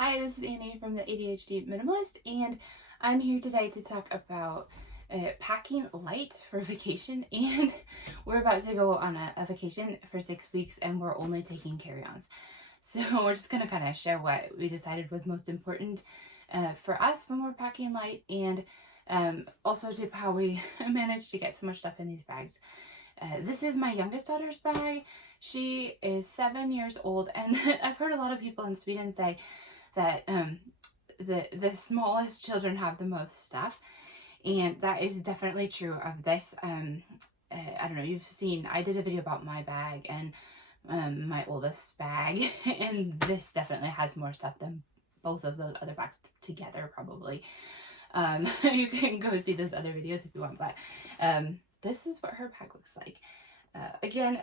Hi, this is Annie from the ADHD Minimalist, and I'm here today to talk about packing light for vacation. And we're about to go on a vacation for 6 weeks, and we're only taking carry-ons. So we're just going to kind of share what we decided was most important for us when we're packing light, and also to how we managed to get so much stuff in these bags. This is my youngest daughter's bag. She is 7 years old, and I've heard a lot of people in Sweden say that the smallest children have the most stuff, and that is definitely true of this. I don't know, you've seen, I did a video about my bag and my oldest bag, and this definitely has more stuff than both of those other bags together, probably. You can go see those other videos if you want, but this is what her bag looks like. Again,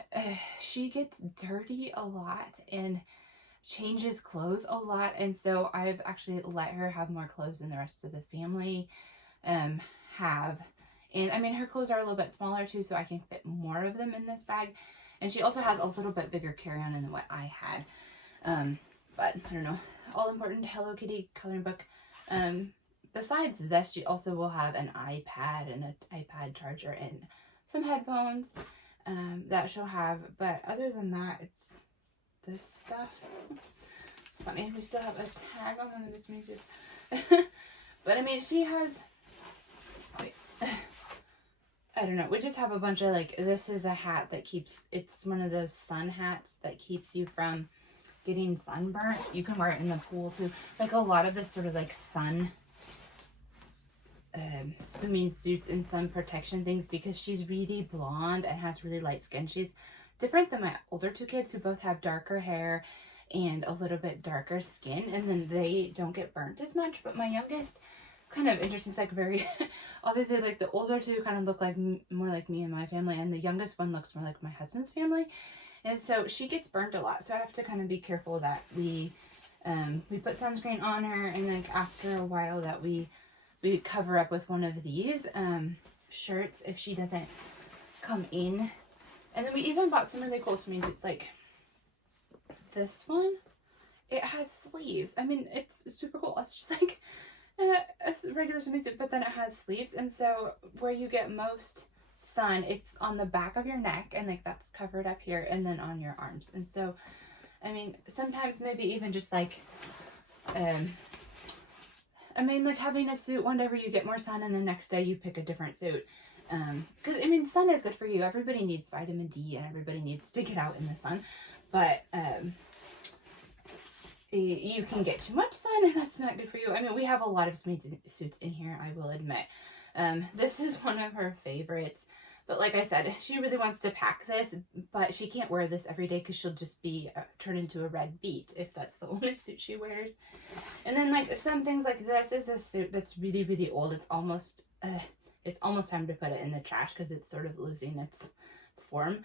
she gets dirty a lot and changes clothes a lot, and so I've actually let her have more clothes than the rest of the family have. And I mean, her clothes are a little bit smaller too, so I can fit more of them in this bag. And she also has a little bit bigger carry-on than what I had. But I don't know, all important Hello Kitty coloring book. Besides this, she also will have an iPad and an iPad charger and some headphones that she'll have. But other than that, it's this stuff. It's funny, we still have a tag on one of this music. But I mean, she has, I don't know, we just have a bunch of, like, this is a hat that keeps, it's one of those sun hats that keeps you from getting sunburnt. You can wear it in the pool too. Like a lot of this sort of like sun swimming suits and sun protection things, because she's really blonde and has really light skin. She's different than my older two kids, who both have darker hair and a little bit darker skin, and then they don't get burnt as much. But my youngest, kind of interesting, it's like very obviously, like the older two kind of look like more like me and my family, and the youngest one looks more like my husband's family, and so she gets burnt a lot. So I have to kind of be careful that we put sunscreen on her, and then after a while that we cover up with one of these shirts if she doesn't come in. And then we even bought some really cool swimming suits, like this one. It has sleeves. I mean, it's super cool. It's just like a regular swimming suit, but then it has sleeves. And so where you get most sun, it's on the back of your neck, and like that's covered up here, and then on your arms. And so, I mean, sometimes maybe even just like, I mean, like having a suit one day where you get more sun, and the next day you pick a different suit. Because I mean, sun is good for you. Everybody needs vitamin D, and everybody needs to get out in the sun, but you can get too much sun, and that's not good for you. I mean, we have a lot of swimming suits in here, I will admit. This is one of her favorites, but like I said, she really wants to pack this, but she can't wear this every day because she'll just be turned into a red beet if that's the only suit she wears. And then like some things, like this is a suit that's really, really old. It's almost time to put it in the trash because it's sort of losing its form.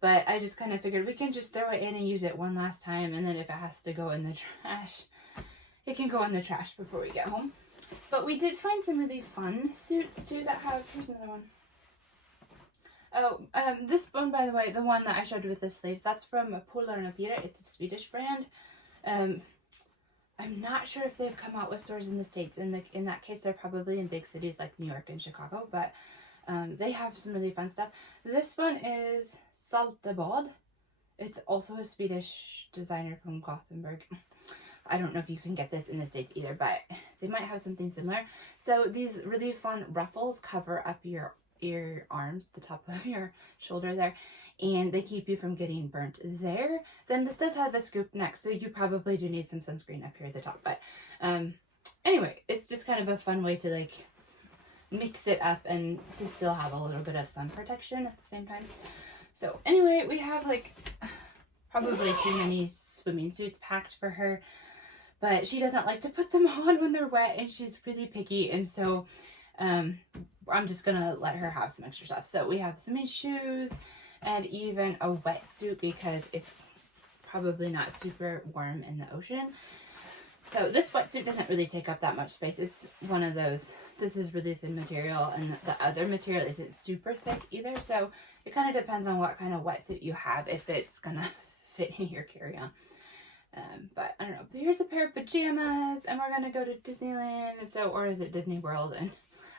But I just kind of figured we can just throw it in and use it one last time, and then if it has to go in the trash, it can go in the trash before we get home. But we did find some really fun suits too that have, here's another one. Oh, this one, by the way, the one that I showed with the sleeves, that's from Polar and Apira. It's a Swedish brand. I'm not sure if they've come out with stores in the States. In that case, they're probably in big cities like New York and Chicago, but they have some really fun stuff. This one is Saltebad. It's also a Swedish designer from Gothenburg. I don't know if you can get this in the States either, but they might have something similar. So these really fun ruffles cover up your arms, the top of your shoulder there, and they keep you from getting burnt there. Then this does have a scoop neck, so you probably do need some sunscreen up here at the top. But anyway, it's just kind of a fun way to like mix it up and to still have a little bit of sun protection at the same time. So anyway, we have like probably too many swimming suits packed for her, but she doesn't like to put them on when they're wet, and she's really picky, and so I'm just gonna let her have some extra stuff. So we have swimming shoes and even a wetsuit because it's probably not super warm in the ocean. So this wetsuit doesn't really take up that much space. It's one of those, this is really thin material, and the other material isn't super thick either. So it kind of depends on what kind of wetsuit you have, if it's gonna fit in your carry-on. But I don't know. But here's a pair of pajamas, and we're gonna go to Disneyland. And so, or is it Disney World? And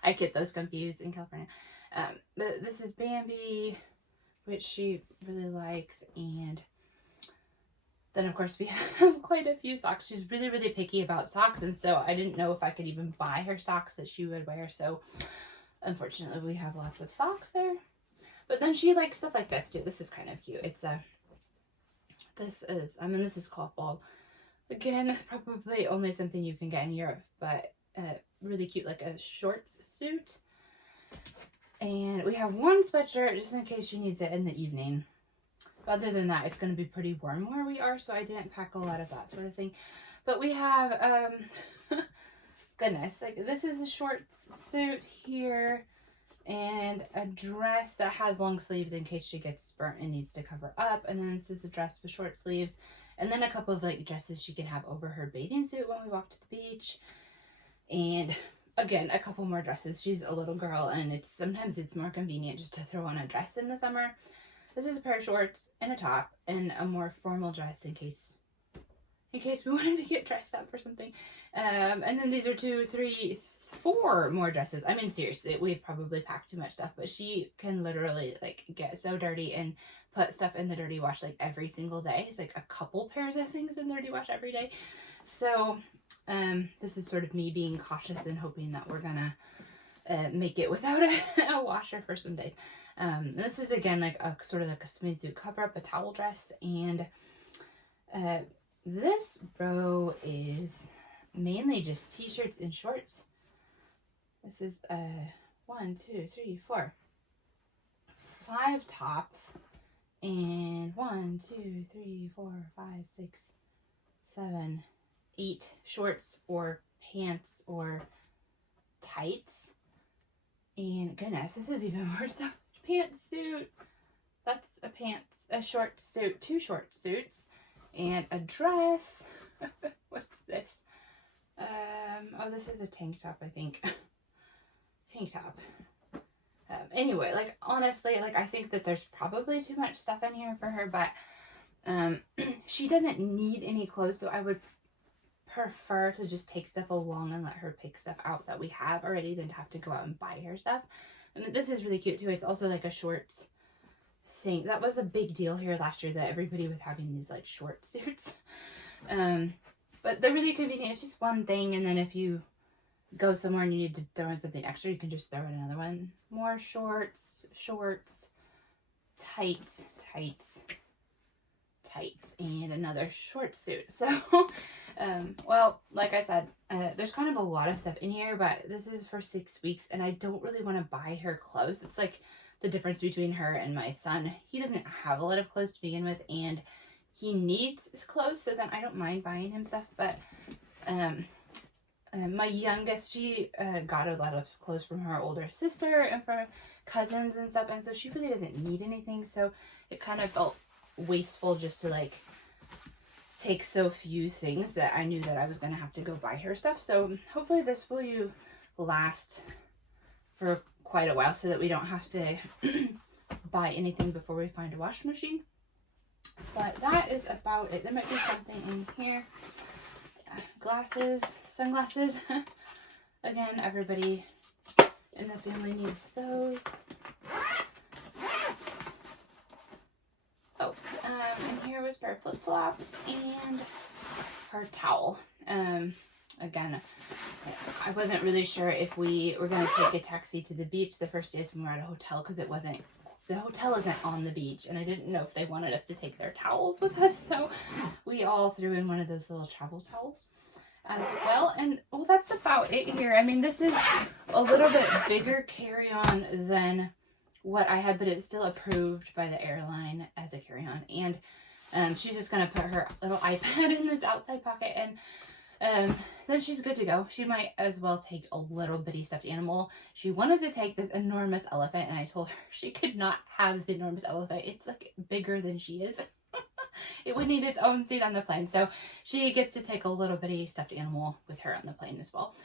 I get those confused in California. But this is Bambi, which she really likes, and then of course we have quite a few socks. She's really, really picky about socks, and so I didn't know if I could even buy her socks that she would wear. So unfortunately, we have lots of socks there. But then she likes stuff like this too. This is kind of cute. It's this is cloth ball. Again, probably only something you can get in Europe, but really cute, like a shorts suit. And we have one sweatshirt just in case she needs it in the evening. But other than that, it's going to be pretty warm where we are, so I didn't pack a lot of that sort of thing. But we have, goodness, like this is a short suit here, and a dress that has long sleeves in case she gets burnt and needs to cover up. And then this is a dress with short sleeves, and then a couple of like dresses she can have over her bathing suit when we walk to the beach. And again, a couple more dresses. She's a little girl, and sometimes it's more convenient just to throw on a dress in the summer. This is a pair of shorts and a top and a more formal dress in case we wanted to get dressed up for something. And then these are 2, 3, 4 more dresses. I mean, seriously, we've probably packed too much stuff, but she can literally like get so dirty and put stuff in the dirty wash like every single day. It's like a couple pairs of things in the dirty wash every day. So this is sort of me being cautious and hoping that we're gonna make it without a washer for some days. This is again like a sort of like a swimsuit cover up, a towel dress, and this row is mainly just t-shirts and shorts. This is 1, 2, 3, 4, 5 tops, and 1, 2, 3, 4, 5, 6, 7, 8 shorts or pants or tights. And goodness, this is even more stuff. Pantsuit. That's a short suit, 2 short suits, and a dress. What's this? Oh, this is a tank top, I think. Tank top. Anyway, like honestly, like I think that there's probably too much stuff in here for her, but she doesn't need any clothes, so I would prefer to just take stuff along and let her pick stuff out that we have already than to have to go out and buy her stuff. And this is really cute too. It's also like a shorts thing. That was a big deal here last year, that everybody was having these like short suits. But they're really convenient. It's just one thing, and then if you go somewhere and you need to throw in something extra, you can just throw in another one. More shorts, tights, and another short suit. So, well, like I said, there's kind of a lot of stuff in here, but this is for 6 weeks, and I don't really want to buy her clothes. It's like the difference between her and my son. He doesn't have a lot of clothes to begin with, and he needs clothes, so then I don't mind buying him stuff. But my youngest, she got a lot of clothes from her older sister and from cousins and stuff, and so she really doesn't need anything, so it kind of felt wasteful just to like take so few things that I knew that I was going to have to go buy her stuff. So hopefully this will last for quite a while so that we don't have to buy anything before we find a washing machine. But that is about it. There might be something in here. Glasses, sunglasses. Again, everybody in the family needs those. Oh, and here was a pair of flip-flops and her towel. Again, I wasn't really sure if we were going to take a taxi to the beach the first days when we were at a hotel, because the hotel isn't on the beach, and I didn't know if they wanted us to take their towels with us, so we all threw in one of those little travel towels as well. And well, that's about it here. I mean, this is a little bit bigger carry-on than what I had, but it's still approved by the airline as a carry-on. And she's just going to put her little iPad in this outside pocket, and then she's good to go. She might as well take a little bitty stuffed animal. She wanted to take this enormous elephant, and I told her she could not have the enormous elephant. It's like bigger than she is. It would need its own seat on the plane. So she gets to take a little bitty stuffed animal with her on the plane as well.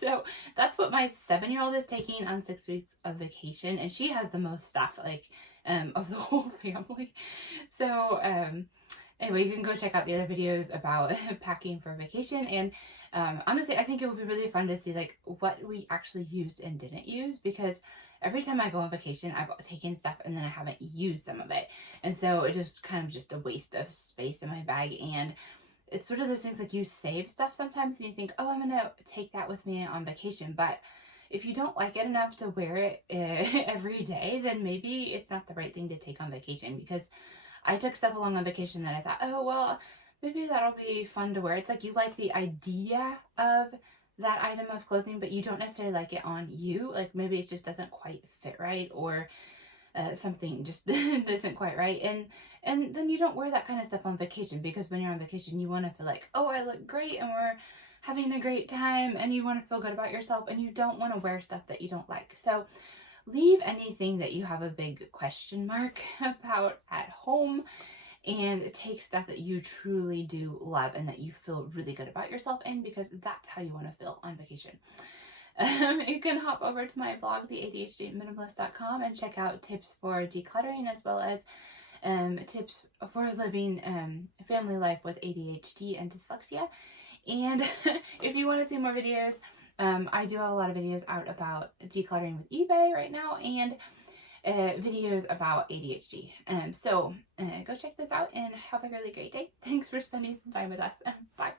So that's what my 7-year-old is taking on 6 weeks of vacation, and she has the most stuff, like, of the whole family. So, anyway, you can go check out the other videos about packing for vacation. And honestly, I think it would be really fun to see like what we actually used and didn't use, because every time I go on vacation, I've taken stuff and then I haven't used some of it. And so it's just kind of just a waste of space in my bag. And it's sort of those things like you save stuff sometimes and you think, oh, I'm going to take that with me on vacation. But if you don't like it enough to wear it every day, then maybe it's not the right thing to take on vacation. Because I took stuff along on vacation that I thought, oh, well, maybe that'll be fun to wear. It's like you like the idea of that item of clothing, but you don't necessarily like it on you. Like maybe it just doesn't quite fit right, or something just isn't quite right. And then you don't wear that kind of stuff on vacation, because when you're on vacation, you want to feel like, oh, I look great and we're having a great time, and you want to feel good about yourself, and you don't want to wear stuff that you don't like. So leave anything that you have a big question mark about at home, and take stuff that you truly do love and that you feel really good about yourself in, because that's how you want to feel on vacation. You can hop over to my blog, theadhdminimalist.com, and check out tips for decluttering, as well as tips for living family life with ADHD and dyslexia. And if you want to see more videos, I do have a lot of videos out about decluttering with eBay right now, and videos about ADHD. So go check this out and have a really great day. Thanks for spending some time with us. Bye.